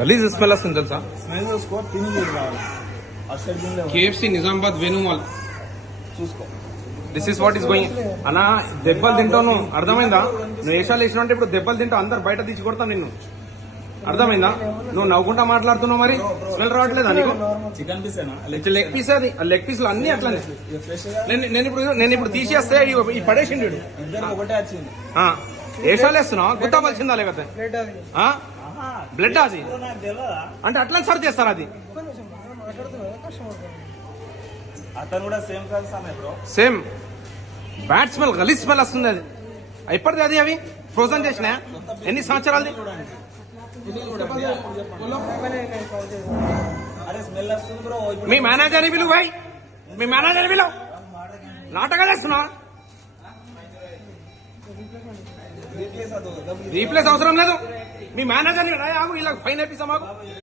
గలీజ్ స్మెల్ వస్తుంది తెలుసా. స్మెల్ చూసుకో, తిని చూడాలి. కేఎఫ్సి నిజామాబాద్ వేణుమాల్ చూసుకో. This is what is going. అన్నా దెబ్బలు తింటావు, అర్థమైందా? నువ్వు వేషాలు వేసినా అంటే ఇప్పుడు దెబ్బలు తింటావు, అందరు బయట తీసి కొడతాను నిన్ను, అర్థమైందా? నువ్వు నవ్వుకుంటా మాట్లాడుతున్నావు, మరి స్మెల్ రావట్లేదా నీకు? చికెన్ పీస్ లెగ్ పీస్, అది లెగ్ పీస్లు అన్ని అట్లానే. నేను ఇప్పుడు తీసేస్తే ఈ పడేసిండు. ఒకటే వచ్చింది. వేషాలు వేస్తున్నావు, గుర్తాపలిసిందా లేకపోతే బ్లడ్ అది అంటే అట్లా సర్వ్ చేస్తారు. అది అతను కూడా సేమ్ కాదు బ్రో, సేమ్ బ్యాడ్ స్మెల్, గలీజ్ స్మెల్ వస్తుంది. అది ఎప్పటిది? అది అవి ఫ్రోజన్ చేసిన ఎన్ని సంవత్సరాలది? మీ మేనేజర్ని పిలువు భాయ్, మీ మేనేజర్ని పిలువు. నాటకాలు వేస్తున్నావా? రీప్లేస్ అవసరం లేదు. మీ మేనేజర్ని ఇలా ఫైన్ వేపిస్తా మాకు.